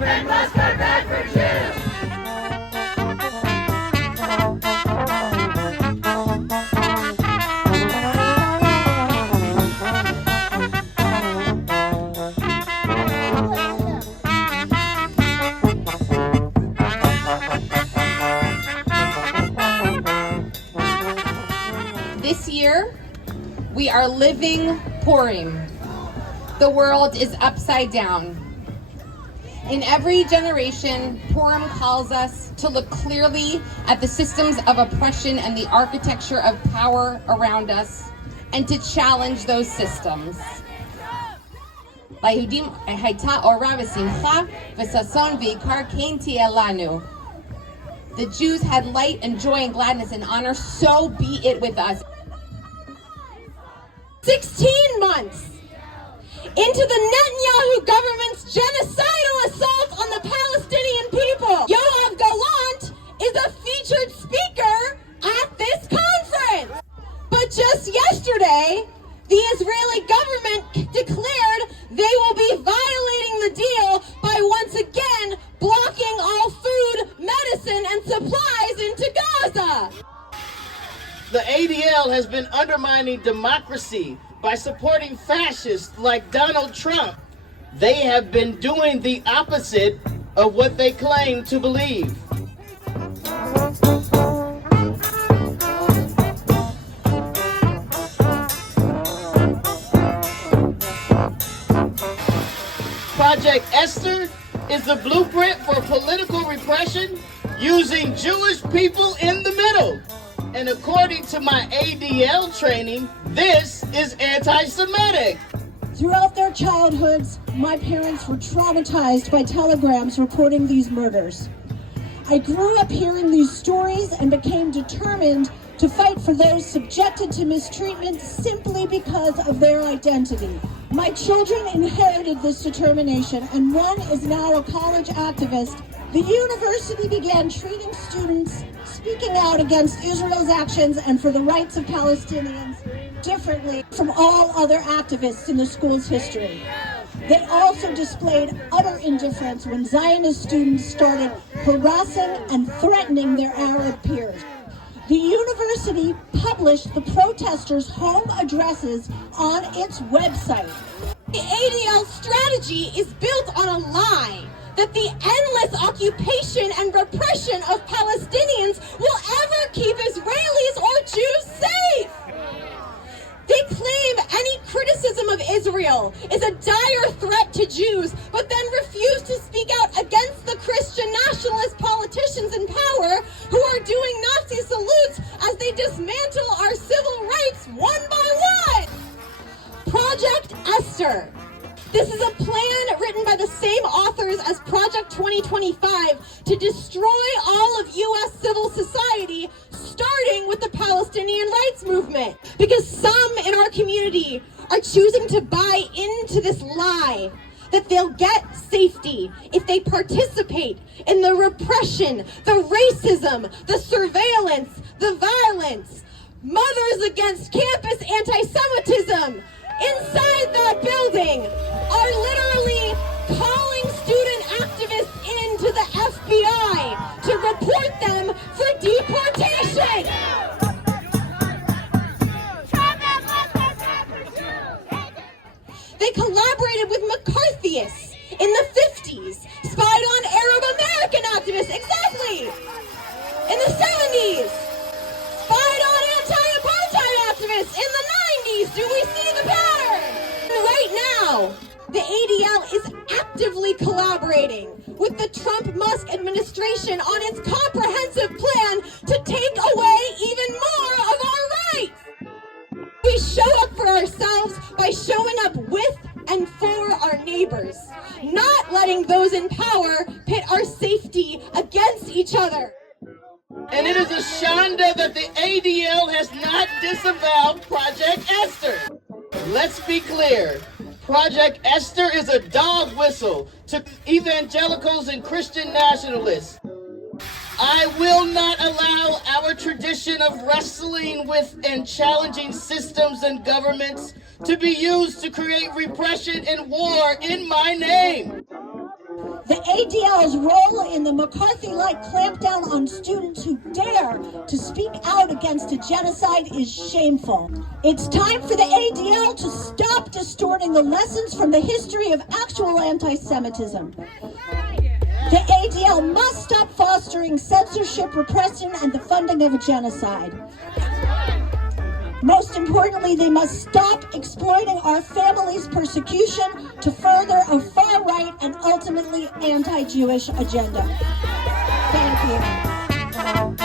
Catherine must go back for Jews. This year, we are living Purim. The world is upside down. In every generation, Purim calls us to look clearly at the systems of oppression and the architecture of power around us, and to challenge those systems. ליהודים הייתה אורה ושמחה וששון ויקר כן תהיה לנו. The Jews had light and joy and gladness and honor, so be it with us. 16 months into the Netanyahu government's genocidal assault on the Palestinian people, Yoav Gallant is a featured speaker at this conference. But just yesterday, the Israeli government declared they will be violating the deal by once again blocking all food, medicine, and supplies into Gaza. The ADL has been undermining democracy by supporting fascists like Donald Trump. They have been doing the opposite of what they claim to believe. Project Esther is the blueprint for political repression using Jewish people in the middle. And according to my ADL training, this is anti-Semitic. Throughout their childhoods, my parents were traumatized by telegrams reporting these murders. I grew up hearing these stories and became determined to fight for those subjected to mistreatment simply because of their identity. My children inherited this determination, and one is now a college activist. The university began treating students speaking out against Israel's actions and for the rights of Palestinians differently from all other activists in the school's history. They also displayed utter indifference when Zionist students started harassing and threatening their Arab peers. The university published the protesters' home addresses on its website. The ADL strategy is built on a lie that the endless occupation and repression of Palestinians will ever keep Israelis or Jews safe. They claim any criticism of Israel is a dire threat to Jews, but then refuse to speak out against the Christian nationalist politicians in power who are doing Nazi salutes as they dismantle our civil rights one by one. Project Esther. This is a plan written by the same authors as Project 2025 to destroy all of U.S. civil society, starting with the Palestinian rights movement. Because some in our community are choosing to buy into this lie that they'll get safety if they participate in the repression, the racism, the surveillance, the violence, Mothers Against Campus anti-Semitism inside that building are literally calling student activists into the FBI to report them for deportation. They collaborated with McCarthyists in the 50s, spied on Arab American activists, exactly, in the 70s, spied on anti-apartheid activists in the 90s. Do we see the pattern? And right now, the ADL is actively collaborating with the Trump-Musk administration on its comprehensive plan to take away even more of our rights. We show up for ourselves by showing up with and for our neighbors, not letting those in power pit our safety against each other. And it is a shanda that the ADL has not disavowed Project Esther. Let's be clear. Project Esther is a dog whistle to evangelicals and Christian nationalists. I will not allow our tradition of wrestling with and challenging systems and governments to be used to create repression and war in my name. The ADL's role in the McCarthy-like clampdown on students who dare to speak out against a genocide is shameful. It's time for the ADL to stop distorting the lessons from the history of actual anti-Semitism. The ADL must stop fostering censorship, repression, and the funding of a genocide. Most importantly, they must stop exploiting our families' persecution to further a far-right and ultimately anti-Jewish agenda. Thank you.